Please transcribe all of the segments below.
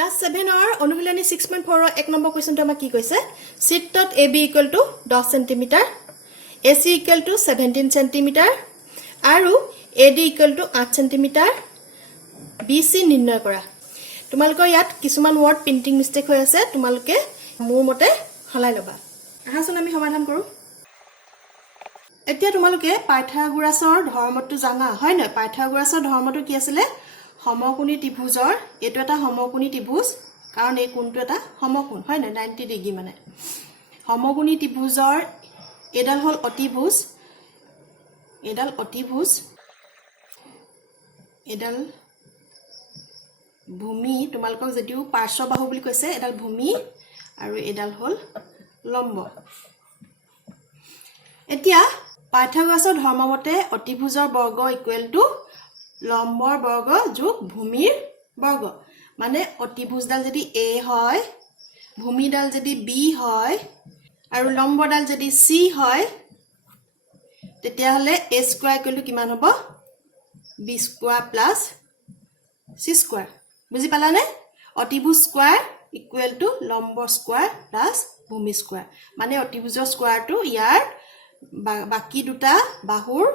Class 7 or অনুশীলনী 6.4 এক number কোৱেশ্চনটো আমাক কি কৈছে শীটত AB = 10 cm AC = 17 cm আৰু AD = 8 cm BC নিৰ্ণয় কৰা তোমালোকৰ ইয়াত কিছুমান ওয়াৰ্ড প্ৰিন্টিং মিস্টেক হৈ আছে তোমালোকে মোৰ মতে হলাই লবা আহাচোন আমি সমাধান কৰো এতিয়া তোমালোকে পাইথাগোৰাছৰ ধৰ্মটো জানা হয় ন পাইথাগোৰাছৰ ধৰ্মটো কি আছিল সমকোণী ত্ৰিভুজৰ এটো এটা সমকোণী ত্ৰিভুজ কাৰণ এই কোণটো এটা সমকোণ হয় না 90 ডিগ্ৰী মানে সমকোণী ত্ৰিভুজৰ এডাল হল অতিভুজ এডাল ভূমি তোমালোকক যদিও পাৰ্শ্ববাহু বুলি কৈছে এডাল ভূমি আৰু এডাল হল লম্ব এতিয়া পাইথাগোৰাছৰ ধৰ্মমতে অতিভুজৰ বৰ্গ = লম্বৰ বৰ্গ যোগ ভূমিৰ বৰ্গ মানে অতিভুজডাল যদি a হয় ভূমিডাল যদি b হয় আৰু লম্বডাল যদি c হয় তেতিয়া হলে a স্কয়াৰ কিমান হ'ব b square plus c square বুজি পালানে অতিভুজ স্কয়াৰ = লম্ব স্কয়াৰ প্লাস ভূমি স্কয়াৰ মানে অতিভুজৰ স্কয়াৰটো ইয়াৰ বাকি দুটা বাহুৰ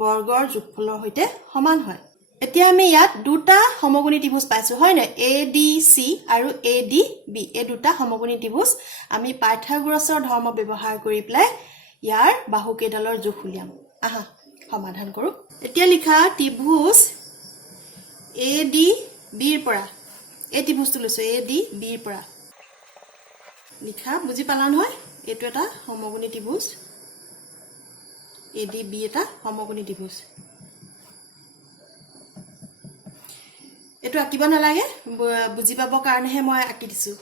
বৰ্গৰ যোগফলৰ সৈতে সমান হয় এতিয়া আমি ইয়াত দুটা সমকোণী ত্ৰিভুজ পাইছো হয় না ADC আৰু ADB এই দুটা সমকোণী ত্ৰিভুজ আমি পাইথাগোৰাছৰ ধৰ্ম ব্যৱহাৰ কৰি প্লাই ইয়াৰ বাহু কেইডালৰ যোগ উলিয়াম আহা সমাধান কৰো এতিয়া লিখা ত্ৰিভুজ ADB ৰ পৰা এই ত্ৰিভুজটো লৈছো ADB ৰ পৰা লিখা বুজি পালা নহয় এটো এটা সমকোণী ত্ৰিভুজ ADB এটা সমকোণী ত্ৰিভুজ এটো আকিব নালাগে বুজি পাব কাৰণেহে মই আকি দিছো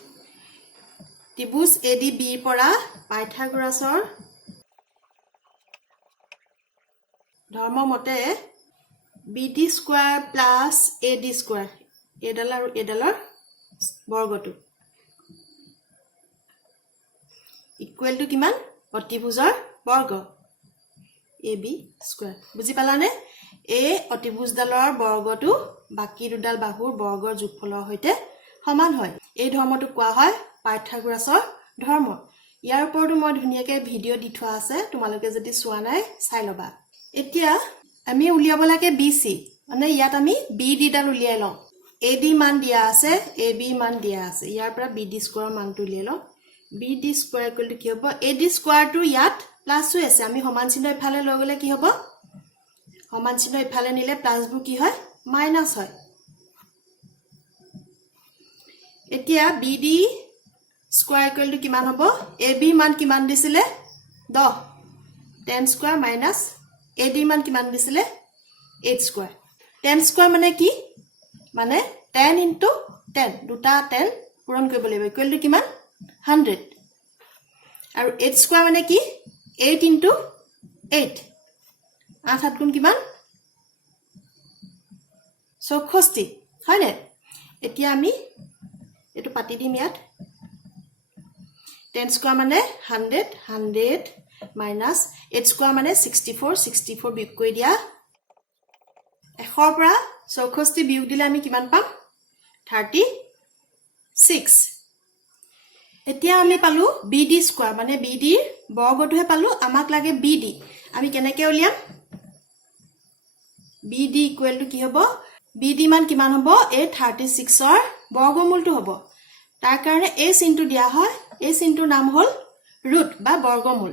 ত্ৰিভুজ ADB ৰ পৰা পাইথাগোৰাছৰ ধৰ্ম মতে BD square plus AD square এডাল আৰু এডালৰ বৰ্গটো ইকুৱেল টু কিমান অতিভুজৰ বৰ্গ AB স্কয়াৰ বুজি পালানে এই অতিভুজডালৰ বৰ্গটো বাকি দুডাল বাহুৰ বৰ্গৰ যোগফলৰ সৈতে সমান হয় এই ধৰ্মটো কোৱা হয় পাইথাগোৰাছৰ ধৰ্ম ইয়াৰ ওপৰতো মই ধুনিয়াকে ভিডিও দি থোৱা আছে তোমালোকে যদি চোৱা নাই চাই লবা এতিয়া আমি উলিয়াব লাগে BC মানে ইয়াত আমি BD ডাল উলিয়াই লওঁ AD মান দিয়া আছে AB মান দিয়া আছে ইয়াৰ পৰা BD স্কয়াৰ মানটো উলিয়াই লওঁ BD স্কয়াৰ কি হ'ব AD স্কয়াৰটো ইয়াত প্লাস হৈ আছে আমি সমান চিহ্ন ইফালে লৈ গলে কি হ'ব সমান চিহ্ন ইফালে নিলে প্লাসবোৰ কি হয় মাইনাস হয় এতিয়া BD স্কয়াৰ কিমান হ'ব AB মান কিমান দিছিলে 10 10 স্কয়াৰ মাইনাস AD মান কিমান দিছিলে 8 স্কয়াৰ 10 স্কয়াৰ মানে কি মানে 10 into 10 দুটা 10 পূৰণ কৰিব লাগিব ইকুৱেল টু কিমান 100 আৰু 8 স্কয়াৰ মানে কি 8 into 8 8 7 গুণ কিমান 64 হয় নে এতিয়া আমি এটো পাতি দিম ইয়াত 10 স্কয়াৰ মানে 100 100 minus 8 স্কয়াৰ মানে 64 64 বিয়োগ কৰি দিয়া 100 পৰা 64 বিয়োগ দিলে আমি কিমান পাম 36 এতিয়া আমি পালো BD স্কয়াৰ মানে BD ৰ বৰ্গটোহে পালো আমাক লাগে BD আমি কেনেকৈ উলিয়াম BD ইকুৱেল টু কি হ'ব BD মান কিমান হ'ব এই 36 ৰ বৰ্গমূলটো হ'ব তাৰ কাৰণে এই চিনটো দিয়া হয় এই চিনটোৰ নাম হ'ল ৰুট বা বৰ্গমূল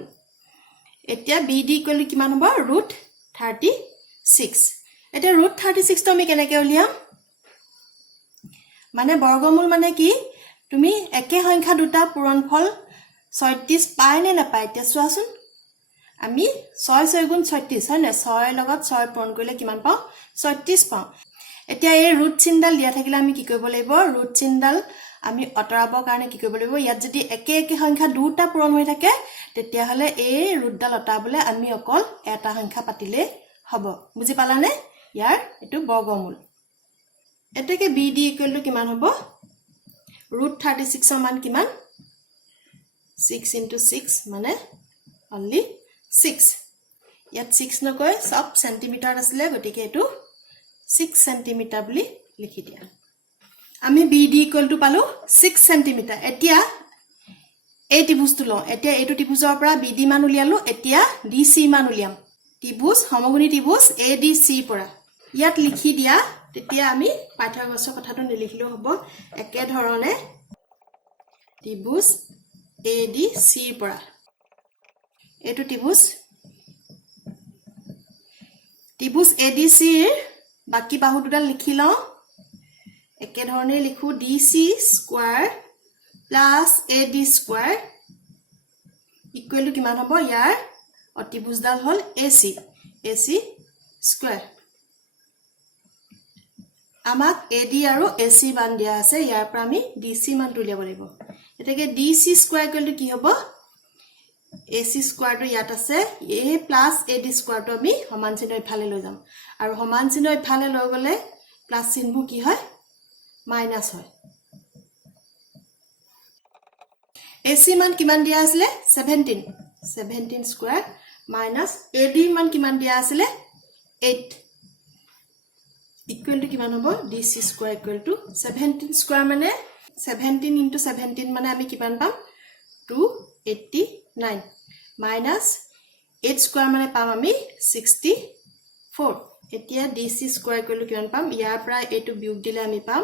এতিয়া BD ইকুৱেল টু কিমান হ'ব ৰুট 36 এতিয়া ৰুট 36 টো আমি কেনেকৈ উলিয়াম মানে বৰ্গমূল মানে কি তুমি একে সংখ্যা দুটা পূৰণফল 36 পায় নে নাপায় এতিয়া চোৱাচোন আমি 6 6 গুণ 36 হয় না 6 লগত 6 পূৰণ কৰিলে কিমান পাও 36 পাও এতিয়া এই ৰুট চিহ্নডাল দিয়া থাকিলে আমি কি কৰিব লাগিব ৰুট চিহ্নডাল আমি অতৰাবৰ কাৰণে কি কৰিব লাগিব ইয়াত যদি একে একে সংখ্যা দুটা পূৰণ হৈ থাকে তেতিয়া হলে এই ৰুটডাল অতৰাবলে আমি অকল এটা সংখ্যা পাতিলে হ'ব বুজি পালানে ইয়াৰ এটো বৰ্গমূল এতেকে BD ইকুৱেল টু কিমান হ'ব ৰুট 36 ৰ মান কিমান 6 into 6 মানে only 6 ইয়াত 6 নকৈ সব সেন্টিমিটাৰ আছিলে গতিকে এটো 6 সেন্টিমিটাৰ বুলি লিখি দিয়া আমি BD ইকুৱেল টু পালো 6 সেন্টিমিটাৰ এতিয়া এই ত্ৰিভুজটো লওঁ এতিয়া এইটো ত্ৰিভুজৰ পৰা BD মান উলিয়ালো এতিয়া DC মান উলিয়াম ত্ৰিভুজ সমকোণী ত্ৰিভুজ ADC পৰা ইয়াত লিখি দিয়া তেতিয়া আমি পাইথাগোৰাছৰ কথাটো নিলিখিলেও হ'ব একে ধৰণে ত্ৰিভুজ ADC পৰা এইটো ত্ৰিভুজ ADC ৰ বাকি বাহু দুডাল লিখি লওঁ একে ধৰণে লিখো DC square plus AD square equal to কিমান হ'ব ইয়াৰ অতিভুজডাল হ'ল AC স্কয়াৰ আমাক AD আৰু AC মান দিয়া আছে ইয়াৰ পৰা আমি DC মান উলিয়াব লাগিব এটাকে DC স্কয়াৰ ইকুৱেল টু কি হ'ব AC স্কয়াৰ টো ইয়াত আছে A প্লাস AD স্কয়াৰ টো আমি সমান চিহ্ন ইফালে লৈ যাম আৰু সমান চিহ্ন ইফালে লৈ গলে প্লাস চিহ্ন কি হয় মাইনাস হয় AC মান কিমান দিয়া আছিল 17 স্কয়াৰ মাইনাস AD মান কিমান দিয়া আছিল 8 ইকুৱেল টু কিমান হ'ব DC square equal to 17 square মানে 17 into 17 মানে আমি কিমান পাম 289 minus 8 স্কয়াৰ মানে পাম আমি 64 এতিয়া DC স্কয়াৰ ইকুৱেল টু কিমান পাম ইয়াৰ পৰা এইটো বিয়োগ দিলে আমি পাম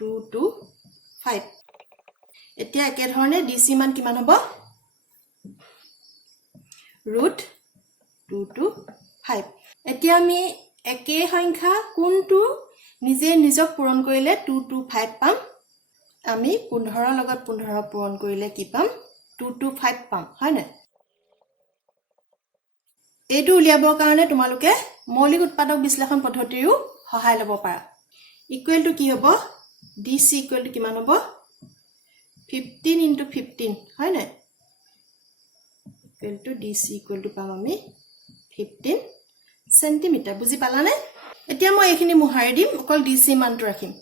225 এতিয়া একে ধৰণে DC মান কিমান হ'ব √225 এতিয়া আমি একে সংখ্যা কোনটো নিজে নিজক পূৰণ কৰিলে 225 পাম আমি 15 লগত 15 পূৰণ কৰিলে কি পাম 225 পাম হয় না এইটো উলিয়াবৰ কাৰণে তোমালোকে মৌলিক উৎপাদক বিশ্লেষণ পদ্ধতিৰো সহায় ল'ব পাৰা ইকুৱেল টু কি হ'ব DC ইকুৱেল টু কিমান হ'ব 15 into 15 হয় না equal to DC equal to পাম আমি 15 সেন্টিমিটাৰ বুজি পালানে এতিয়া মই এইখিনি মোহাৰি দিম অকল DC মানটো ৰাখিম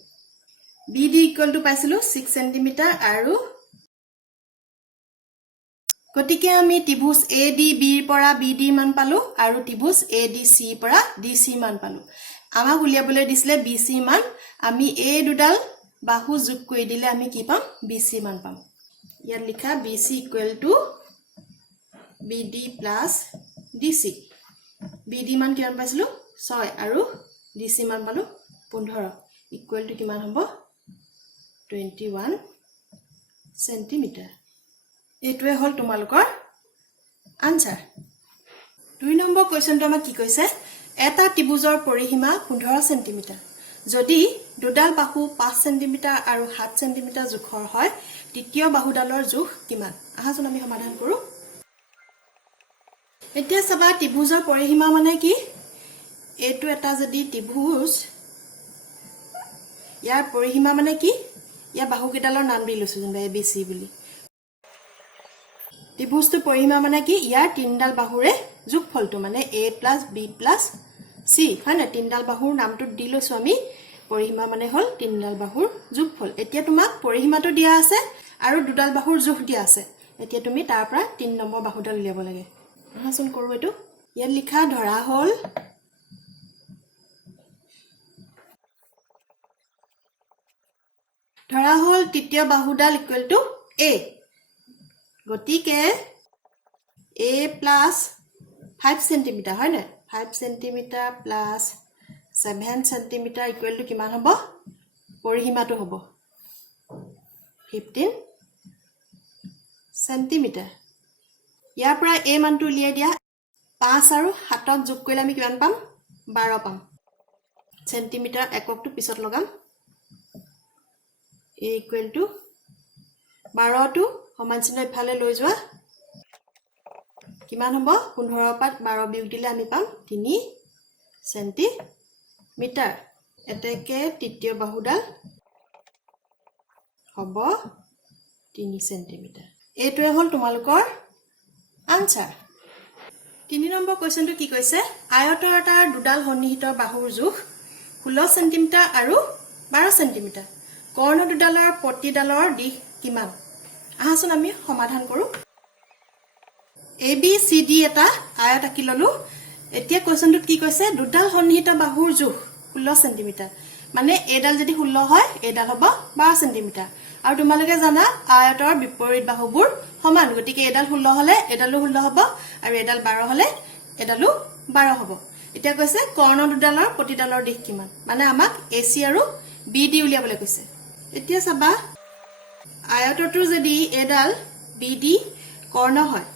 BD ইকুৱেল টু পাইছিলো 6 সেন্টিমিটাৰ আৰু গতিকে আমি ত্ৰিভুজ ADB ৰ পৰা BD মান পালো আৰু ত্ৰিভুজ ADC ৰ পৰা DC মান পালো আমাক উলিয়াবলৈ দিছিলে BC মান আমি এই দুডাল বাহু যোগ কৰি দিলে আমি কি পাম BC মান পাম ইয়াত লিখা BC equal to BD plus DC BD মান কিমান পাইছিলো 6 আৰু DC মান পালো 15 ইকুৱেল টু কিমান হ'ব 21 সেন্টিমিটাৰ এইটোৱে হল তোমালোকৰ আনসাৰ 2 নম্বৰ কোৱেশ্চনটো আমাক কি কৈছে এটা ত্ৰিভুজৰ পৰিসীমা 15 সেন্টিমিটাৰ যদি দুডাল বাহু 5 সেন্টিমিটাৰ আৰু 7 সেন্টিমিটাৰ জোখৰ হয় তৃতীয় বাহুডালৰ জোখ কিমান আহাচোন আমি সমাধান কৰো এতিয়া সবা ত্ৰিভুজৰ পৰিসীমা মানে কি এইটো এটা যদি ত্ৰিভুজ ইয়াৰ পৰিসীমা মানে কি ইয়া বাহু কেইডালৰ নাম দি লৈছো যেন ABC বুলি ত্ৰিভুজটো পৰিসীমা মানে কি ইয়াৰ তিনডাল বাহুৰে যোগফলটো মানে A plus B plus C হয় না তিনডাল বাহুৰ নামটো দি লৈছো আমি পৰিসীমা মানে হল তিনডাল বাহুৰ যোগফল এতিয়া তোমাক পৰিসীমাটো দিয়া আছে আৰু দুডাল বাহুৰ জোখ দিয়া আছে এতিয়া তুমি তাৰ পৰা 3 নম্বৰ বাহুডাল উলিয়াব লাগে আহাচোন কৰো এটো ইয়াত লিখা ধৰা হল তৃতীয় বাহুডাল ইকুৱেল টু A গতিকে A plus 5 সেন্টিমিটাৰ হয় না 5 centimetre plus 7 centimetre equal to কিমান হ'ব পৰিসীমাটো হ'ব 15 সেন্টিমিটাৰ ইয়াৰ পৰা A মানটো উলিয়াই দিয়া 5 আৰু 7ক যোগ কৰিলে আমি কিমান পাম 12 পাম সেন্টিমিটাৰ এককটো পিছত লগাম A ইকুৱেল টু 12 টো সমান চিহ্ন ইফালে লৈ যোৱা কিমান হ'ব 15 পাত 12 বিয়োগ দিলে আমি পাম 3 সেন্টিমিটাৰ এতেকে তৃতীয় বাহুডাল হ'ব 3 সেন্টিমিটাৰ এইটোৱে হল তোমালোকৰ আনসাৰ 3 নম্বৰ কোৱেশ্চনটো কি কৈছে আয়তৰ এটাৰ দুডাল সন্নিহিত বাহুৰ জোখ 16 সেন্টিমিটাৰ আৰু 12 সেন্টিমিটাৰ কৰ্ণ দুডালৰ প্ৰতিডালৰ দিশ কিমান আহাচোন আমি সমাধান কৰো ABCD এটা আয়ত আঁকি ললো এতিয়া কোৱেশ্চনটোত কি কৈছে দুডাল সন্নিহিত বাহুৰ জোখ 16 সেন্টিমিটাৰ মানে এডাল যদি 16 হয় এডাল হ'ব 12 সেন্টিমিটাৰ আৰু তোমালোকে জানা আয়তৰ বিপৰীত বাহুবোৰ সমান গতিকে এডাল 16 হলে এডালো 16 হ'ব আৰু এডাল 12 হলে এডালো 12 হ'ব এতিয়া কৈছে কৰ্ণ দুডালৰ প্ৰতিডালৰ দিশ কিমান মানে আমাক এসি আৰু বিডি উলিয়াবলৈ কৈছে এতিয়া চাবা আয়তটোৰ যদি এডাল বিডি কৰ্ণ হয়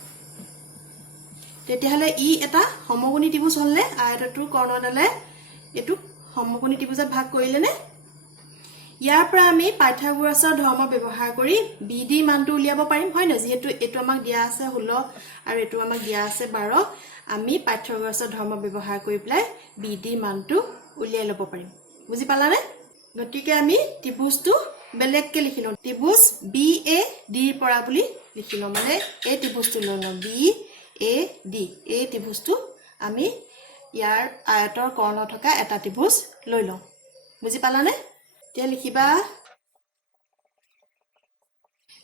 তেতিয়াহলে ই এটা সমকোণী ত্ৰিভুজ হলে আয়তটোৰ কৰ্ণডালে এটু সমকোণী ত্ৰিভুজত ভাগ কৰিলে নে ইয়াৰ পৰা আমি পাইথাগোৰাছৰ ধৰ্ম ব্যৱহাৰ কৰি বিডি মানটো উলিয়াব পাৰিম হয় না যেহেতু এটু আমাক দিয়া আছে 16 আৰু এটু আমাক দিয়া আছে 12 আমি পাইথাগোৰাছৰ ধৰ্ম ব্যৱহাৰ কৰি প্লাই বিডি মানটো উলিয়াই লব পাৰিম বুজি পালানে গতিকে আমি ত্ৰিভুজটো বেলেগকে লিখিলো ত্ৰিভুজ বিএ ডিৰ পৰা বুলি লিখিলো মানে এই ত্ৰিভুজটো লৈ লম BAD এই ত্ৰিভুজটো আমি ইয়াৰ আয়তৰ কৰ্ণ থকা এটা ত্ৰিভুজ লৈ লম বুজি পালানে তে লিখিবা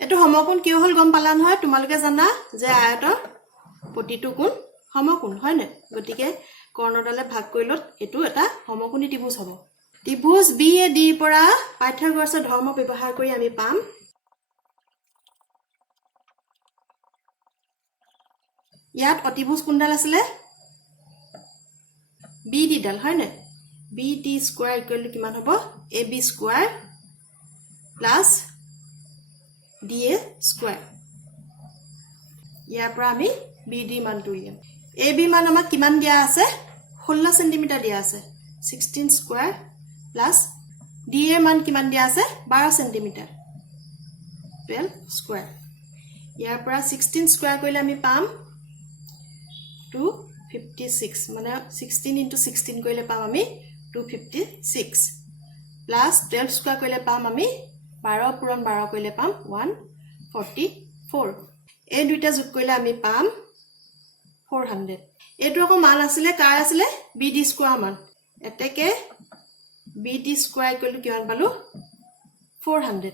এটো সমকোণ কিয় হল গম পালা নহয় তোমালোকে জানা যে আয়তৰ প্ৰতিটো কোণ সমকোণ হয় নে গতিকে কৰ্ণডালে ভাগ কৰিলত এটো এটা সমকোণী ত্ৰিভুজ হ'ব ত্ৰিভুজ BAD ৰ পৰা পাইথাগোৰাছৰ ধৰ্ম ব্যৱহাৰ কৰি আমি পাম ইয়াত অতিভুজ কোনডাল আছিল BD ডাল হয় নে BD স্কয়াৰ ইকুৱেল টু কিমান হ'ব AB square plus DA square ইয়াৰ পৰা আমি BD মানটো উলিয়াম AB মান আমাক কিমান দিয়া আছে 16 সেন্টিমিটাৰ দিয়া আছে 16 স্কয়াৰ প্লাস DA মান কিমান দিয়া আছে 12 সেন্টিমিটাৰ 12 স্কয়াৰ ইয়াৰ পৰা 16 স্কয়াৰ কৰিলে আমি পাম 256 মানে 16 into 16 কৰিলে পাম আমি 256 প্লাস 12 স্কয়াৰ কৰিলে পাম আমি 12 পূৰণ 12 কৰিলে পাম 144 এই দুইটা যোগ কৰিলে আমি পাম 400 এটো আকৌ মান আছিল কাৰ আছিল BD স্কয়াৰ মান এতেকে BD স্কয়াৰ ইকুৱেল টু কিমান পালো 400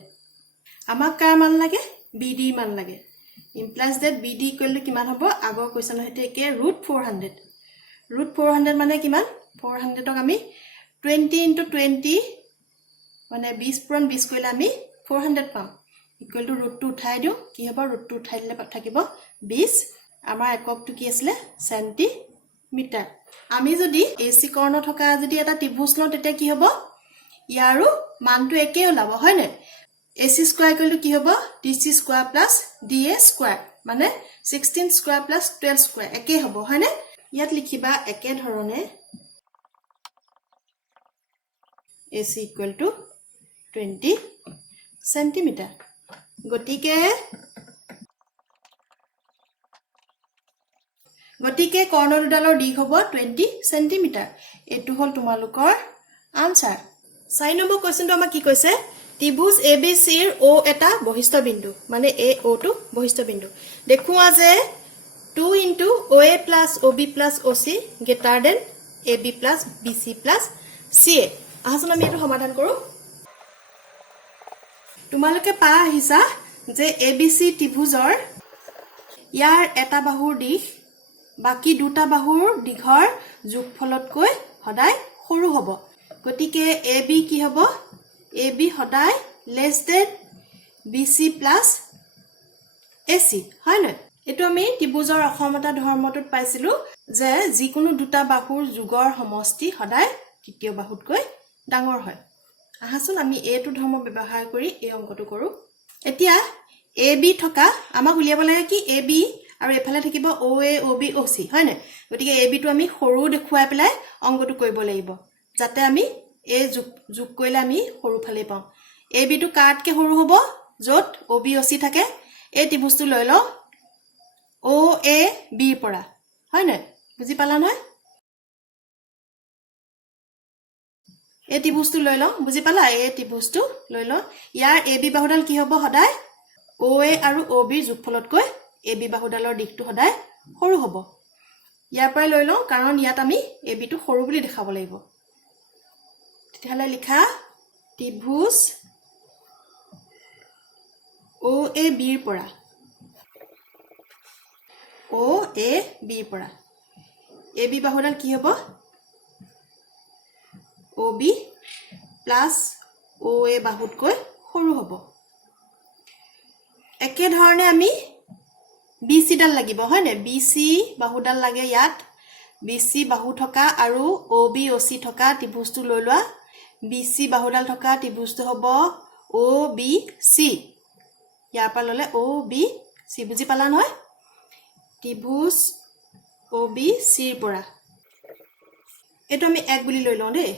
আমাক কাৰ মান লাগে BD মান লাগে implies that BD equal to কিমান হ'ব আগৰ কোৱেশ্চন হতে কে √400 মানে কিমান 400 ক আমি 20 into 20 মানে 20 পূৰণ 20 কৰিলে আমি 400 পাম ইকুৱেল টু √2 উঠাই দিও কি হ'ব √2 উঠাই দিলে থাকিব 20 আমাৰ এককটো কি আছিল সেন্টিমিটাৰ আমি যদি AC কৰ্ণ থকা যদি এটা ত্ৰিভুজ লওঁ তেতিয়া কি হ'ব ইয়াৰো মানটো একে ওলাব হয় নে AC স্কয়াৰ ইকুৱেল টু কি হ'ব DC square plus DA square মানে 16 স্কয়াৰ প্লাস 12 স্কয়াৰ একে হ'ব হয় নে ইয়াত লিখিবা একে ধৰণে AC ইকুৱেল টু 20 সেন্টিমিটাৰ গতিকে কৰ্ণ দুডালৰ দিশ হ'ব 20 সেন্টিমিটাৰ এটো হল তোমালোকৰ আনসাৰ 4 নম্বৰ কোৱেশ্চনটো আমাক কি কৈছে ত্ৰিভুজ ABC ৰ O এটা বহিস্থ বিন্দু মানে AO টো বহিস্থ বিন্দু দেখুৱা যে 2 into OA plus OB plus OC greater than AB plus BC plus CA আহাচোন আমি এটো সমাধান কৰো তোমালোকে পা আহিছা যে ABC ত্ৰিভুজৰ ইয়াৰ এটা বাহুৰ দিশ বাকি দুটা বাহুৰ দিঘৰ যোগফলতকৈ সদায় সৰু হ'ব গতিকে AB কি হ'ব AB সদায় less than BC plus AC হয় না এটো আমি ত্ৰিভুজৰ অসমতা ধৰ্মটোত পাইছিলো যে যিকোনো দুটা বাহুৰ যোগৰ সমষ্টি সদায় তৃতীয় বাহুতকৈ ডাঙৰ হয় আহাচোন আমি এটো ধৰ্ম ব্যৱহাৰ কৰি এই অংকটো কৰো এতিয়া AB থকা আমাক উলিয়াব লাগে কি AB আৰু এফালে থাকিব OA OB OC হয় না গতিকে AB টো আমি সৰু দেখুৱাই পেলাই অংকটো কৰিব লাগিব যাতে আমি এই যোগ কৰিলে আমি সৰু ফালে পাওঁ AB টো কাটকে সৰু হ'ব যত OB OC থাকে এই ত্ৰিভুজটো লৈ ল OA B পৰা হয় না বুজি পালা নহয় এই ত্ৰিভুজটো লৈ ল বুজি পালা এই ত্ৰিভুজটো লৈ ল ইয়াৰ AB বাহুডাল কি হ'ব সদায় OA আৰু OB যোগফলতকৈ AB বাহুডালৰ দিশটো সদায় সৰু হ'ব ইয়াৰ পৰা লৈ ল কাৰণ ইয়াত আমি AB টো সৰু বুলি দেখাব লাগিব তেতিয়াহলে লিখা ত্ৰিভুজ OAB ৰ পৰা OAB ৰ পৰা AB বাহুডাল কি হ'ব OB প্লাছ OA বাহুতকৈ সৰু হ'ব একে ধৰণে আমি BC ডাল লাগিব হয় নে BC বাহুডাল লাগে ইয়াত BC বাহু থকা আৰু OB OC থকা ত্ৰিভুজটো লৈ লোৱা BC বাহুডাল থকা ত্ৰিভুজটো হ'ব OBC ইয়াৰ পৰা ললে OBC বুজি পালা নহয় ত্ৰিভুজ OBC ৰ পৰা এটো আমি এক বুলি লৈ লওঁ দেই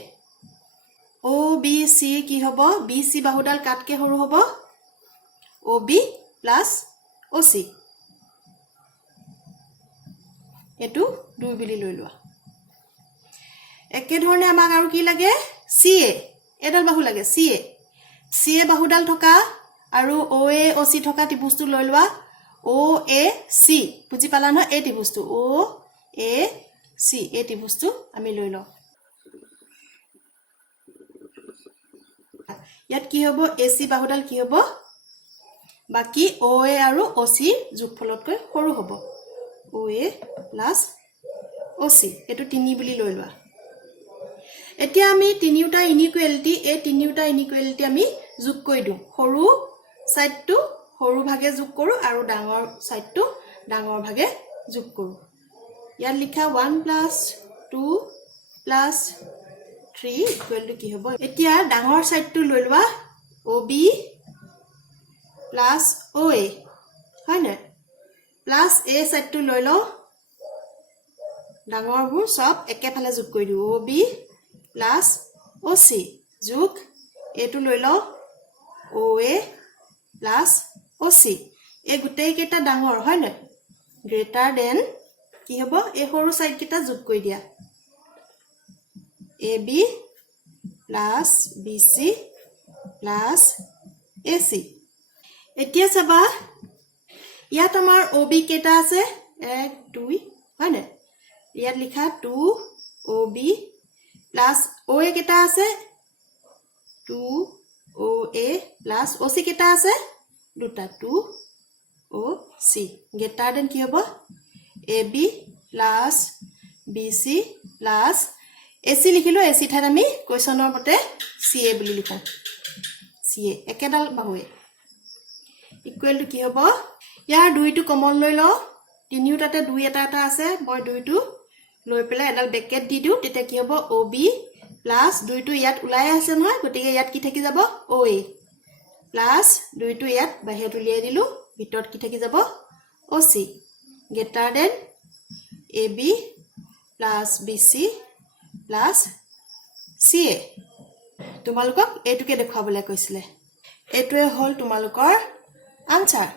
OBC কি হ'ব BC বাহুডাল কাটকে সৰু হ'ব OB প্লাস OC এটো 2 বুলি লৈ লোৱা একে ধৰণে আমাক আৰু কি লাগে CA এডাল বাহু লাগে CA বাহুডাল থকা আৰু OA OC থকা ত্ৰিভুজটো লৈ লোৱা OAC বুজি পালা ন এই ত্ৰিভুজটো OAC এই ত্ৰিভুজটো আমি লৈ লওঁ ইয়াত কি হ'ব AC বাহুডাল কি হ'ব বাকি OA আৰু OC যোগফলতকৈ সৰু হ'ব OA plus OC এটো 3 বুলি লৈ লোৱা এতিয়া আমি তিনিউটা ইনইকুৱেলিটি এই তিনিউটা ইনইকুৱেলিটি আমি যোগ কৰি দিও সৰু সাইডটো সৰু ভাগে যোগ কৰো আৰু ডাঙৰ সাইডটো ডাঙৰ ভাগে যোগ কৰো ইয়াত লিখা 1 plus 2 plus 3 ইকুৱেল টু কি হ'ব এতিয়া ডাঙৰ সাইডটো লৈ লোৱা OB plus OA হয় না প্লাস A সাইডটো লৈ লও ডাঙৰবোৰ সব একেফালে যোগ কৰি দিও OB plus OC যোগ এটো লৈ লও OA plus OC এই গুটেই কেটা ডাঙৰ হয় না গ্ৰেটাৰ দেন কি হ'ব এই সৰু সাইড কেটা যোগ কৰি দিয়া AB plus BC plus AC এতিয়া চাবা ইয়াত আমাৰ OB কেটা আছে 1 2 হয় না ইয়াত লিখা 2 OB plus OA কেটা আছে 2 OA plus OC কেটা আছে দুটা 2 OC গ্ৰেটাৰ দেন কি হ'ব AB plus BC plus AC লিখিলো AC ঠাইত আমি কোৱেশ্যনৰ মতে CA বুলি লিখো CA একেডাল বাহুৱে ইকুৱেল টু কি হ'ব ইয়াৰ দুইটো কমন লৈ লও তিনিউটাতে দুই এটা এটা আছে মই দুইটো লৈ পেলাই এডাল ব্ৰেকেট দি দিও তেতিয়া কি হ'ব OB প্লাস দুইটো ইয়াত উলাই আছে নহয় গতিকে ইয়াত কি থাকি যাব OA প্লাস দুইটো ইয়াত বাহিৰত উলিয়াই দিলো ভিতৰত কি থাকি যাব OC greater than AB plus BC plus CA তোমালোকক এটুকে দেখাবলৈ কৈছিলে এটোৱে হল তোমালোকৰ আনসাৰ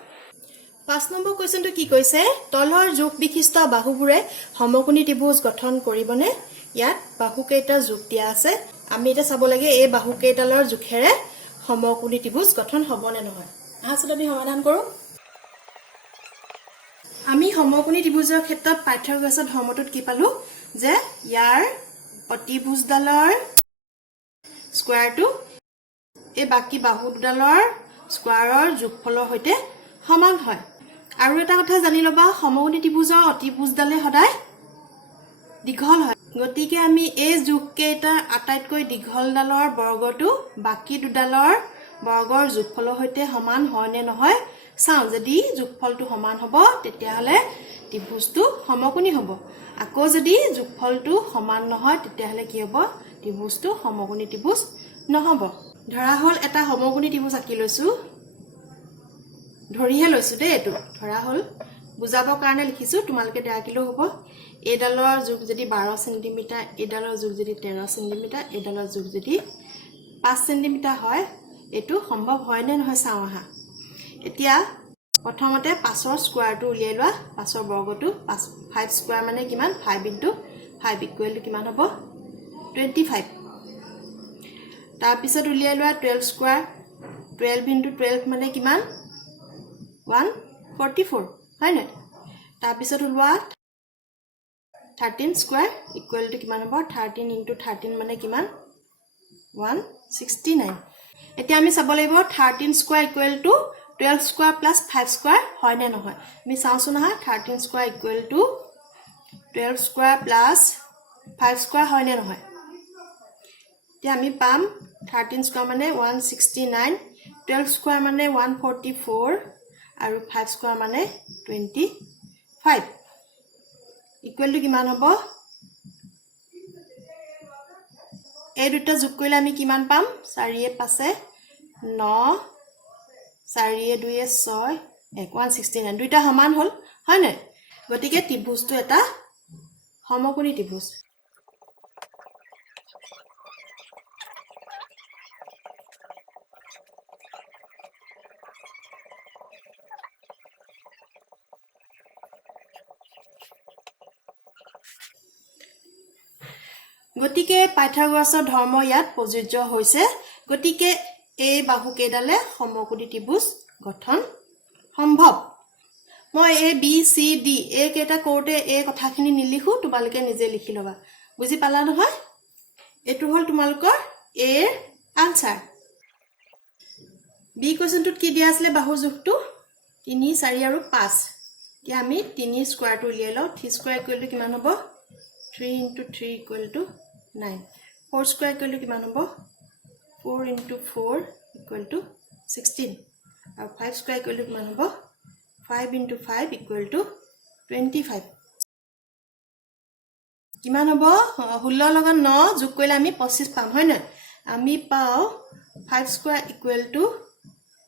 5 নম্বৰ কোৱেশ্যনটো কি কৈছে তলৰ যোগ বিশিষ্ট বাহুবোৰে সমকোণী ত্ৰিভুজ গঠন কৰিবনে ইয়াত বাহু কেইটা যোগ দিয়া আছে আমি এটা চাব লাগে এই বাহু কেইটালৰ জোখেৰে সমকোণী ত্ৰিভুজ গঠন হ'বনে নহয় আহচোন আমি সমাধান কৰো আমি সমকোণী ত্ৰিভুজৰ ক্ষেত্ৰত পাঠ্যক্ৰমৰ ধৰ্মটোত কি পালো যে ইয়াৰ অতিভুজডালৰ স্কয়াৰটো এই বাকি বাহু দুডালৰ স্কয়াৰৰ যোগফলৰ সৈতে সমান হয় আৰু এটা কথা জানি লবা সমকোণী ত্ৰিভুজৰ অতিভুজডালে সদায় দীঘল হয় গতিকে আমি এই যোগকেইটাৰ আটাইতকৈ দীঘলডালৰ বৰ্গটো বাকি দুডালৰ বৰ্গৰ যোগফলৰ সৈতে সমান হয় নে নহয় চাও যদি যোগফলটো সমান হ'ব তেতিয়া হলে ত্ৰিভুজটো সমকোণী হ'ব আকৌ যদি যোগফলটো সমান নহয় তেতিয়া হলে কি হ'ব ত্ৰিভুজটো সমকোণী ত্ৰিভুজ নহব ধৰা হল এটা সমকোণী ত্ৰিভুজ আঁকি লৈছো ধৰিহে লৈছো দে এটো ধৰা হল বুজাবৰ কাৰণে লিখিছো তোমালকে দেখিলো হ'ব এডালৰ যোগ যদি 12 সেমি এডালৰ যোগ যদি 13 সেমি এডালৰ যোগ যদি 5 সেমি হয় এটো সম্ভৱ হয় নে নহয় চাও আহা এতিয়া প্ৰথমতে 5 ৰ স্কয়াৰটো উলিয়াই লোৱা 5 ৰ বৰ্গটো 5 স্কয়াৰ মানে কিমান 5 * 5 ইকুৱেল টু কিমান হ'ব 25 তাৰ পিছত উলিয়াই লোৱা 12 স্কয়াৰ 12 * 12 মানে কিমান 144 হয় না তাৰ পিছত উলোৱা 13 স্কয়াৰ ইকুৱেল টু কিমান হ'ব 13 * 13 মানে কিমান 169 এতিয়া আমি চাব লাগিব 13 square equal to 12 square plus 5 square হয় নে নহয় আমি চাওঁছো না 13 square equal to 12 square plus 5 square হয় নে নহয় এতিয়া আমি পাম 13 স্কোয়াৰ মানে 169 12 স্কোয়াৰ মানে 144 আৰু 5 স্কোয়ার মানে 25 ইকুয়াল টু কিমান হ'ব এই দুটা যোগ কৰিলে আমি কিমান পাম 4 এ 5 9 4 এ 2 এ 6 169 দুইটা সমান হল হয় নাই গতিকে ত্ৰিভুজটো এটা সমকোণী ত্ৰিভুজ গতিকে পাইথাগোৰাছৰ ধৰ্ম ইয়াত প্ৰযোজ্য হৈছে গতিকে এই বাহু কেইডালে সমকোণী ত্ৰিভুজ গঠন সম্ভৱ মই এ বি সি ডি এই কেইটা কোৰ্টে এই কথাখিনি নিলিখো তোমালোকে নিজে লিখি লবা বুজি পালা নহয় এটো হল তোমালোকৰ এ আনসাৰ বি কোৱেশ্চনটোত কি দিয়া আছিল বাহুৰ জোখটো 3 4 আৰু 5 কি আমি 3 স্কয়াৰটো উলিয়াই লও 3 স্কয়াৰ ইকুৱেল টু কিমান হ'ব 3 * 3 equal to 9 4 square equal to কিমান হ'ব 4 * 4 ইকুৱেল টু 16 আৰু 5 স্কয়াৰ ইকুৱেল টু কিমান হ'ব 5 * 5 ইকুৱেল টু 25 কিমান হ'ব 16 লগত 9 যোগ কৰিলে আমি 25 পাম হয় না আমি পাও 5 square equal to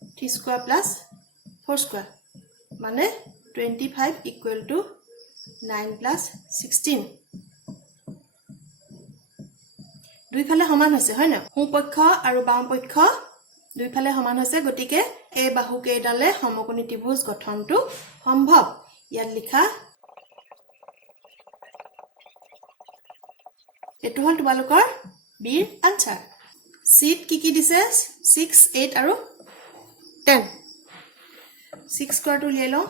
3 square plus 4 square মানে 25 ইকুৱেল টু 9 প্লাস 16 দুইফালে সমান হৈছে হয় না সোঁপক্ষ আৰু বামপক্ষ দুইফালে সমান হৈছে গতিকে এই বাহু কেইডালে সমকোণী ত্ৰিভুজ গঠনটো সম্ভৱ ইয়াত লিখা এটো হল তোমালোকৰ বিৰ আনসাৰ সিট কি দিছে 6 8 আৰু 10 6 স্কয়াৰটো উলিয়াই লও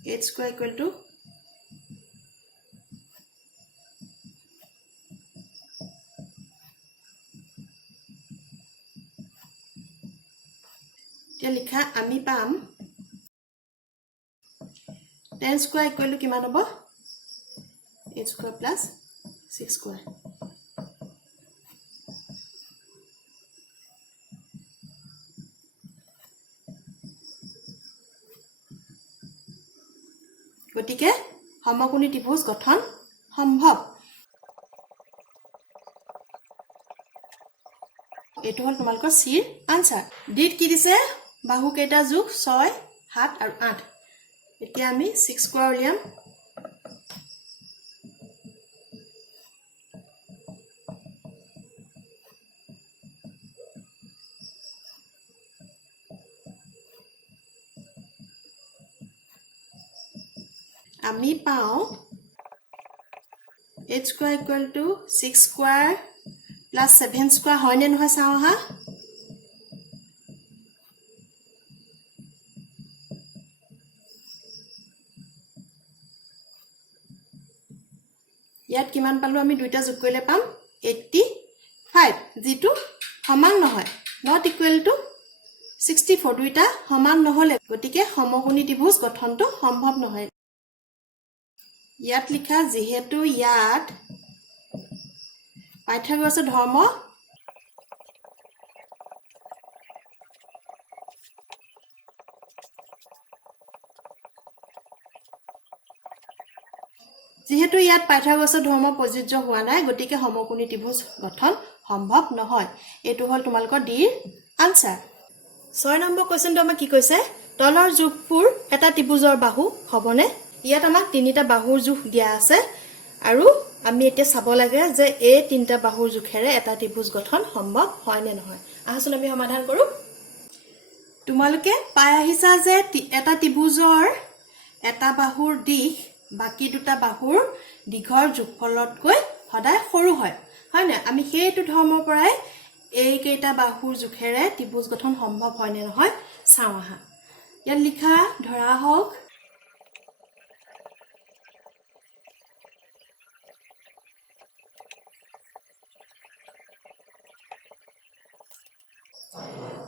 8 স্কয়াৰ ইকুৱেল টু লিখা আমি পাম 10 স্কয়াৰ ইকুৱেল টু কিমান হ'ব 8 স্কয়াৰ প্লাস 6 স্কয়াৰ গতিকে সমকোণী ত্ৰিভুজ গঠন সম্ভৱ এটো হল তোমালোকৰ সিৰ আনসাৰ ডিট কি দিছে বাহু কেইটা যোগ 6 7 আৰু 8 এতিয়া আমি 6 স্কয়াৰ উলিয়াম আমি পাও 8 square equal to 6 square plus 7 square হয় নে নহয় চাও হা ইয়াত কিমান পালো আমি দুইটা যোগ কৰিলে পাম 85 যেটো সমান নহয় not equal to 64 দুইটা সমান নহলে গতিকে সমকোণী ত্ৰিভুজ গঠনটো সম্ভৱ নহয় ইয়াত লিখা যেহেতু ইয়াত পাইথাগোৰাছৰ ধৰ্ম যেহেতু ইয়াত পাইথাগোৰাছৰ ধৰ্ম প্ৰযোজ্য হোৱা নাই গতিকে সমকোণী ত্ৰিভুজ গঠন সম্ভৱ নহয় এটো হল তোমালোকৰ ডিৰ আনসাৰ 6 নম্বৰ কোৱেশ্চনটো আমাক কি কৈছে তলৰ যোগবোৰ এটা ত্ৰিভুজৰ বাহু হ'বনে ইয়াত আমাক তিনিটা বাহুৰ জোখ দিয়া আছে আৰু আমি এতিয়া চাব লাগে যে এই তিনিটা বাহুৰ জোখেৰে এটা ত্ৰিভুজ গঠন সম্ভৱ হয় নে নহয় আহচোন আমি সমাধান কৰো তোমালোকে পাই আহিছা যে এটা ত্ৰিভুজৰ এটা বাহুৰ দিশ বাকি দুটা বাহুৰ দিঘৰ যোগফলতকৈ সদায় সৰু হয় হয় না আমি সেইটো ধৰ্মৰ পৰাই এই কেইটা বাহুৰ জোখেৰে ত্ৰিভুজ গঠন সম্ভৱ হয় নে নহয় চাও আহা ইয়াত লিখা ধৰা হওক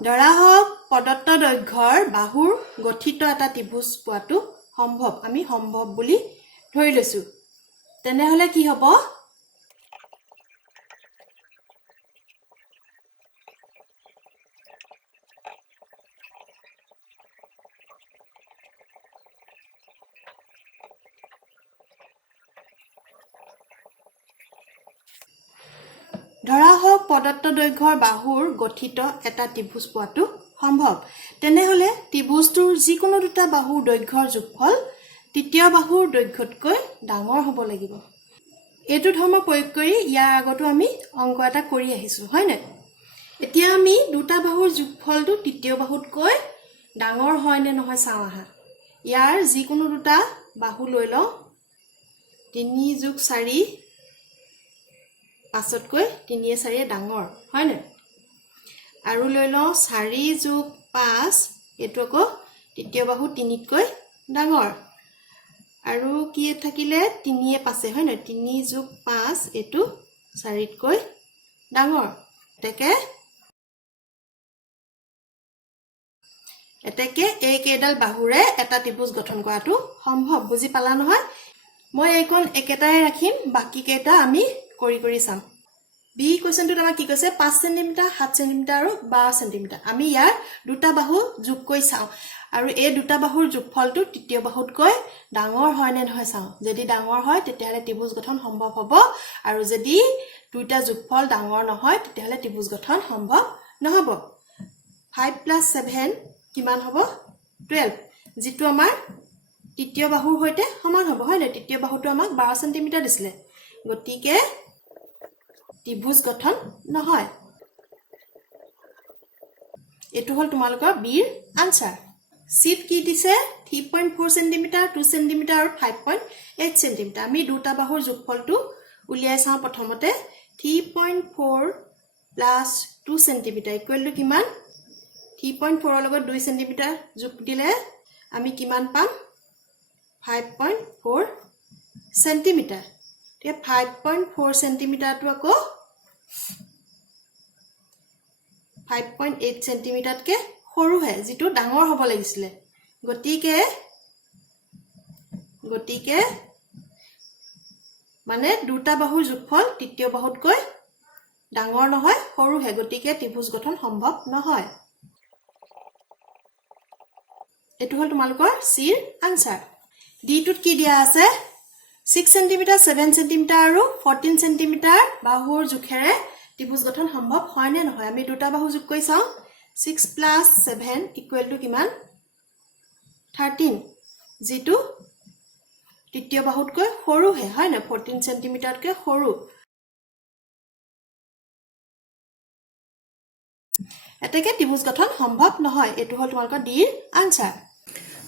ধৰা হওক পদত্ত দৈৰ্ঘ্যৰ বাহুৰ গঠিত এটা ত্ৰিভুজ পোৱাটো সম্ভৱ আমি সম্ভৱ বুলি ধৰি লৈছো তেনেহলে কি হ'ব ধৰা হওক প্ৰদত্ত দৈৰ্ঘ্যৰ বাহুৰ গঠিত এটা ত্ৰিভুজ পোৱাটো সম্ভৱ তেনেহলে ত্ৰিভুজটোৰ যিকোনো দুটা বাহুৰ দৈৰ্ঘ্যৰ যোগফল তৃতীয় বাহুৰ দৈৰ্ঘ্যতকৈ ডাঙৰ হ'ব লাগিব এইটো ধৰ্ম প্ৰয়োগ কৰি ইয়াৰ আগতো আমি অংক এটা কৰি আহিছো হয় না এতিয়া আমি দুটা বাহুৰ যোগফলটো তৃতীয় বাহুতকৈ ডাঙৰ হয় নে নহয় চাওঁ আহা ইয়াৰ যিকোনো দুটা বাহু লৈ লওঁ 3 যোগ 4 5তকৈ 3 4 ডাঙৰ হয় না আৰু লৈ লওঁ 4 যোগ 5 এটো আকৌ তৃতীয় বাহু 3তকৈ ডাঙৰ আৰু কি থাকিলে 3 5 হয় না 3 যোগ 5 এটো 4তকৈ ডাঙৰ এতেকে এই কেইডাল বাহুৰে এটা ত্ৰিভুজ গঠন কৰাটো সম্ভৱ বুজি পালা নহয় মই এইখন একেটাই ৰাখিম বাকি কেইটা আমি কৰি চাম বি কোৱেশ্চনটোত আমাৰ কি কৈছে 5 সেমি 7 সেমি আৰু 12 সেমি আমি ইয়াৰ দুটা বাহু যোগ কৰি চাওঁ আৰু এই দুটা বাহুৰ যোগফলটো তৃতীয় বাহুতকৈ ডাঙৰ হয় নে নহয় চাওঁ যদি ডাঙৰ হয় তেতিয়াহলে ত্ৰিভুজ গঠন সম্ভৱ হ'ব আৰু যদি দুটা যোগফল ডাঙৰ নহয় তেতিয়াহলে ত্ৰিভুজ গঠন সম্ভৱ নহব 5 + 7 কিমান হ'ব 12 যেটো আমাৰ তৃতীয় বাহুৰ হৈতে সমান হ'ব হয় না তৃতীয় বাহুটো আমাক 12 সেমি দিছিলে গতিকে ত্ৰিভুজ গঠন নহয় এটো হল তোমালোকৰ বিৰ আনসাৰ সিট কি দিছে 3.4 সেমি 2 সেমি আৰু 5.8 সেমি আমি দুটা বাহুৰ যোগফলটো উলিয়াই চাওঁ প্ৰথমতে 3.4 + 2 সেমি ইকুৱেল টু কিমান 3.4 লগত 2 সেমি যোগ দিলে আমি কিমান পাম 5.4 সেমি তে 5.4 সেমি টো আকৌ 5.8 সেমি তকে সৰু হে যেটো ডাঙৰ হ'ব লাগিছিল গতিকে মানে দুটা বাহুৰ যোগফল তৃতীয় বাহুতকৈ ডাঙৰ নহয় সৰু হে গতিকে ত্ৰিভুজ গঠন সম্ভৱ নহয় এটো হল তোমালোকৰ সিৰ আনসাৰ ডি টুত কি দিয়া আছে 6 সেমি 7 সেমি আৰু 14 সেমি বাহুৰ জোখেৰে ত্ৰিভুজ গঠন সম্ভৱ হয় নে নহয় আমি দুটা বাহু যোগ কৰি চাওঁ 6 + 7 ইকুৱেল টু কিমান 13 যেটো তৃতীয় বাহুতকৈ সৰু হে হয় না 14 সেমি তকৈ সৰু এতেকে ত্ৰিভুজ গঠন সম্ভৱ নহয় এটো হল তোমালোকৰ ডিৰ আনসাৰ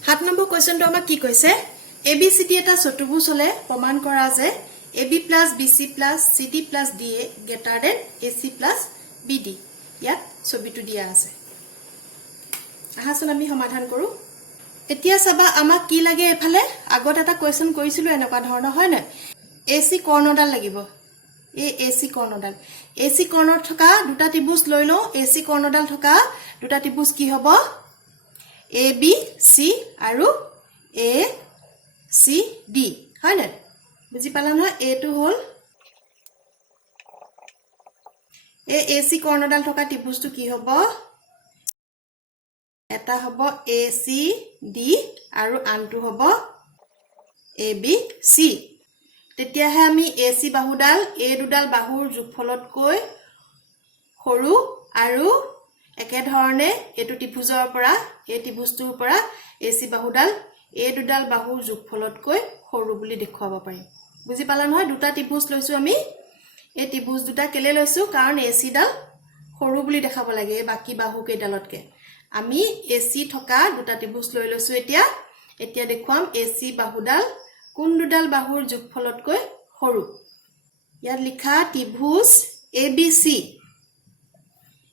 7 নম্বৰ কোৱেশ্চনটো আমাক কি কৈছে ABCD এটা চতুৰ্ভুজ হলে প্ৰমাণ কৰা যে AB + BC + CD + DA greater than AC + BD ইয়াত ছবিটো দিয়া আছে আহাচোন আমি সমাধান কৰো এতিয়া চাবা আমাক কি লাগে এফালে আগত এটা কোৱেশ্চন কৰিছিলো এনেকুৱা ধৰণৰ হয় না AC কৰ্ণডাল লাগিব এই AC কৰ্ণডাল AC কৰ্ণত থকা দুটা ত্ৰিভুজ লৈ লওঁ AC কৰ্ণডাল থকা দুটা ত্ৰিভুজ কি হ'ব ABC আৰু ACD হয় না বুজি পালা নহয় এটো হল এই AC কৰ্ণডাল থকা ত্ৰিভুজটো কি হ'ব এটা হ'ব ACD আৰু আনটো হ'ব ABC তেতিয়াহে আমি AC বাহুডাল এই দুডাল বাহুৰ যোগফলতকৈ সৰু আৰু একে ধৰণে এটো ত্ৰিভুজৰ পৰা এই ত্ৰিভুজটোৰ পৰা AC বাহুডাল এই দুডাল বাহুৰ যোগফলতকৈ সৰু বুলি দেখুৱাব পাৰিম বুজি পালা নহয় দুটা ত্ৰিভুজ লৈছো আমি এই ত্ৰিভুজ দুটা কেলে লৈছো কাৰণ AC ডাল সৰু বুলি দেখাব লাগে বাকি বাহু কেইডালতকে আমি AC থকা দুটা ত্ৰিভুজ লৈ লৈছো এতিয়া দেখুৱাম AC বাহুডাল কোন দুডাল বাহুৰ যোগফলতকৈ সৰু ইয়াত লিখা ত্ৰিভুজ ABC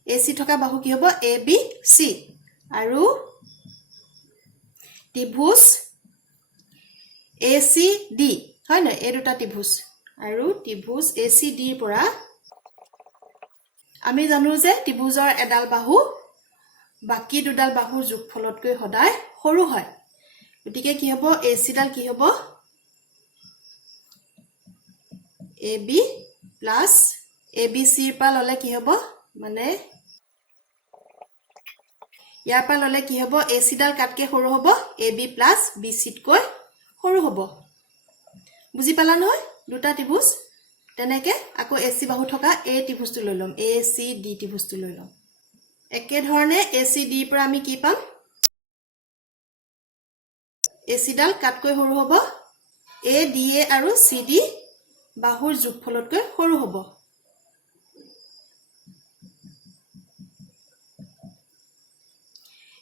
AC থকা বাহু কি হ'ব ABC আৰু ত্ৰিভুজ ACD হয় না এই দুটা ত্ৰিভুজ আৰু ত্ৰিভুজ ACD ৰ পৰা আমি জানো যে ত্ৰিভুজৰ এডাল বাহু বাকি দুডাল বাহুৰ যোগফলতকৈ সদায় সৰু হয় গতিকে কি হ'ব AC ডাল কি হ'ব AB plus ABC ৰ পৰা ললে কি হ'ব মানে ইয়াৰ পৰা ললে কি হ'ব AC ডাল কাটকে সৰু হ'ব AB plus BC তকৈ সৰু হ'ব বুজি পালা নহয় দুটা ত্ৰিভুজ তেনেকে আকৌ AC বাহু থকা A ত্ৰিভুজটো লৈ লম ACD ত্ৰিভুজটো লৈ লম একে ধৰণে ACD পৰা আমি কি পাম AC ডাল কাটকৈ সৰু হ'ব ADA আৰু CD বাহুৰ যোগফলতকৈ সৰু হ'ব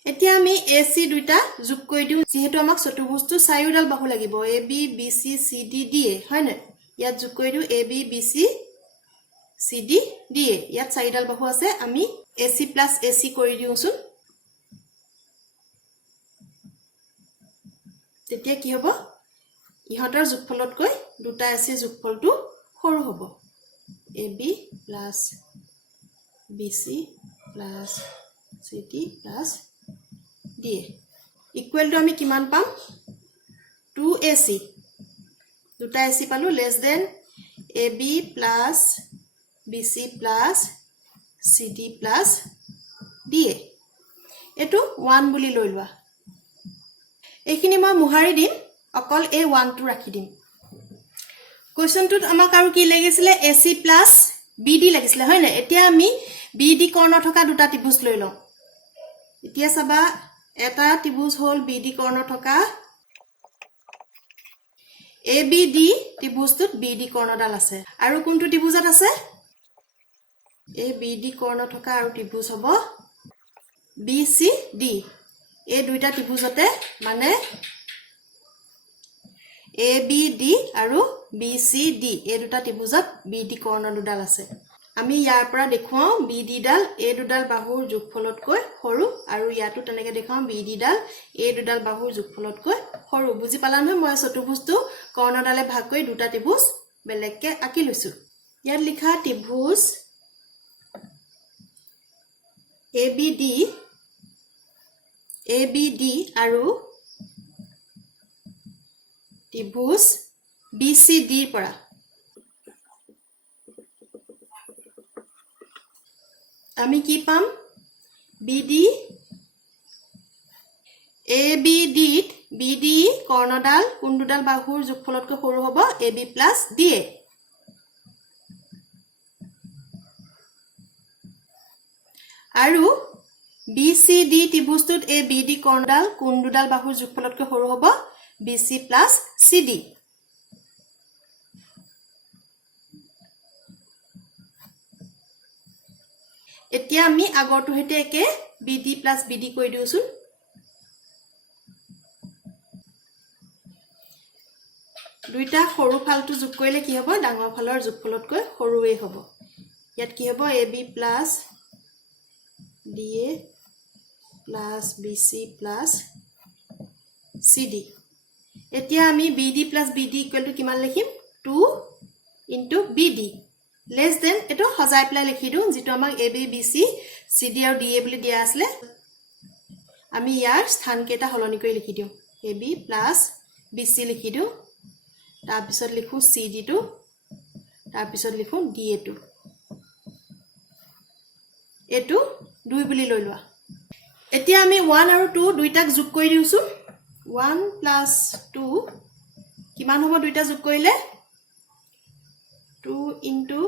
এতিয়া আমি AC দুইটা যোগ কৰি দিও যেহেতু আমাক চতুৰ্ভুজটো চাৰিওডাল বাহু লাগিব AB BC CD DA হয় না ইয়াত যোগ কৰি দিও AB BC CD DA ইয়াত চাৰিডাল বাহু আছে আমি AC plus AC কৰি দিওচোন তেতিয়া কি হ'ব ইহতৰ যোগফলতকৈ দুটা AC যোগফলটো সৰু হ'ব AB plus BC plus CD plus DA equal to আমি কিমান পাম 2AC দুটা AC পালো less than AB plus BC plus CD plus DA এটো 1 বুলি লৈ লোৱা এইখিনি মই মুহাৰি দিম অকল এই 1 টো ৰাখি দিম কোৱেশ্চনটোত আমাক আৰু কি লাগিছিলে AC plus BD লাগিছিলে হয় না এতিয়া আমি BD কৰ্ণ থকা দুটা ত্ৰিভুজ লৈ লওঁ এতিয়া চাবা এটা ত্ৰিভুজ হল BD কৰ্ণ থকা ABD ত্ৰিভুজটোত BD কৰ্ণডাল আছে আৰু কোনটো ত্ৰিভুজত আছে ABD কৰ্ণ থকা আৰু ত্ৰিভুজ হ'ব BCD এই দুইটা ত্ৰিভুজতে মানে ABD আৰু BCD এই দুটা ত্ৰিভুজত BD কৰ্ণ দুডাল আছে আমি ইয়াৰ পৰা দেখুৱাও BD ডাল এই দুডাল বাহুৰ যোগফলতকৈ সৰু আৰু ইয়াতো তেনেকে দেখুৱাও BD ডাল এই দুডাল বাহুৰ যোগফলতকৈ সৰু বুজি পালা নহয় মই চতুৰ্ভুজটো কৰ্ণডালে ভাগ কৰি দুটা ত্ৰিভুজ বেলেগকে আঁকি লৈছো ইয়াত লিখা ত্ৰিভুজ ABD আৰু ত্ৰিভুজ BCD ৰ পৰা আমি কি পাম BD ABD BD কৰ্ণডাল কোন দুডাল বাহুৰ যোগফলতকৈ সৰু হ'ব AB plus DA আৰু BCD ত্ৰিভুজটোত এই BD কৰ্ণডাল কোন দুডাল বাহুৰ যোগফলতকৈ সৰু হ'ব BC plus CD এতিয়া আমি আগৰটো হেতে একে BD plus BD কৰি দিওচোন দুইটা সৰু ফালটো যোগ কৰিলে কি হ'ব ডাঙৰ ফালৰ যোগফলতকৈ সৰুৱে হ'ব ইয়াত কি হ'ব AB plus DA plus BC plus CD এতিয়া আমি BD plus BD equal to কিমান লিখিম 2 into BD less than এটো হজাই প্লাই লিখি দিও যেটো আমাক AB BC CD আৰু DA বুলি দিয়া আছিল আমি ইয়াৰ স্থান কেটা হলনি কৰি লিখি দিও AB plus BC লিখি দিও তাৰ পিছত লিখো CD টো তাৰ পিছত লিখো DA টো এটো 2 বুলি লৈ লোৱা এতিয়া আমি 1 আৰু 2 দুইটাক যোগ কৰি দিওছো 1 plus 2 কিমান হ'ব দুইটা যোগ কৰিলে 2 into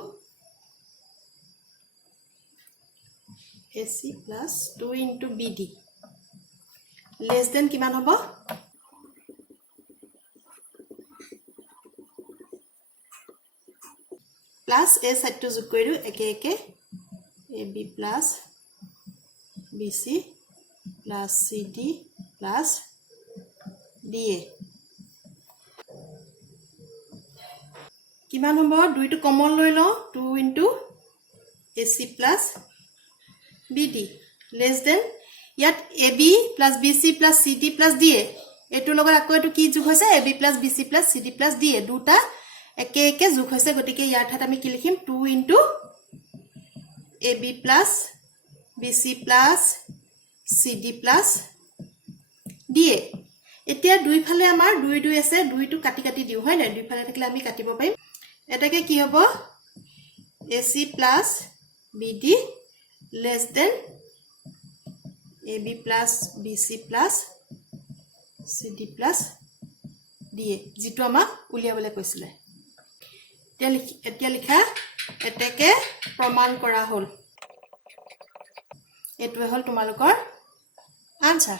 AC plus 2 into BD less than কিমান হ'ব plus a side to যোগ কৰি দিও একে একে AB plus BC plus CD plus DA কিমান হ'ব দুইটো কমন লৈ লও 2 into AC plus BD less than ইয়াত AB plus BC plus CD plus DA এটো লগত আকৌ এটো কি যোগ হৈছে AB plus BC plus CD plus DA দুটা একে একে যোগ হৈছে গটিকে ইয়াৰ ঠাত আমি কি লিখিম 2 into AB plus BC plus CD plus DA এতিয়া দুই ফালে আমাৰ 2 2 আছে 2 টো কাটি কাটি দিও হয় না দুই ফালে থাকিলে আমি কাটিব পাৰিম এটাকে কি হ'ব AC plus BD less than AB plus BC plus CD plus DA যেটো আমাক উলিয়াবলে কৈছিলে এতিয়া লিখা এতেকে প্ৰমাণ কৰা হ'ল। এইটোৱে হ'ল তোমালোকৰ আনসাৰ।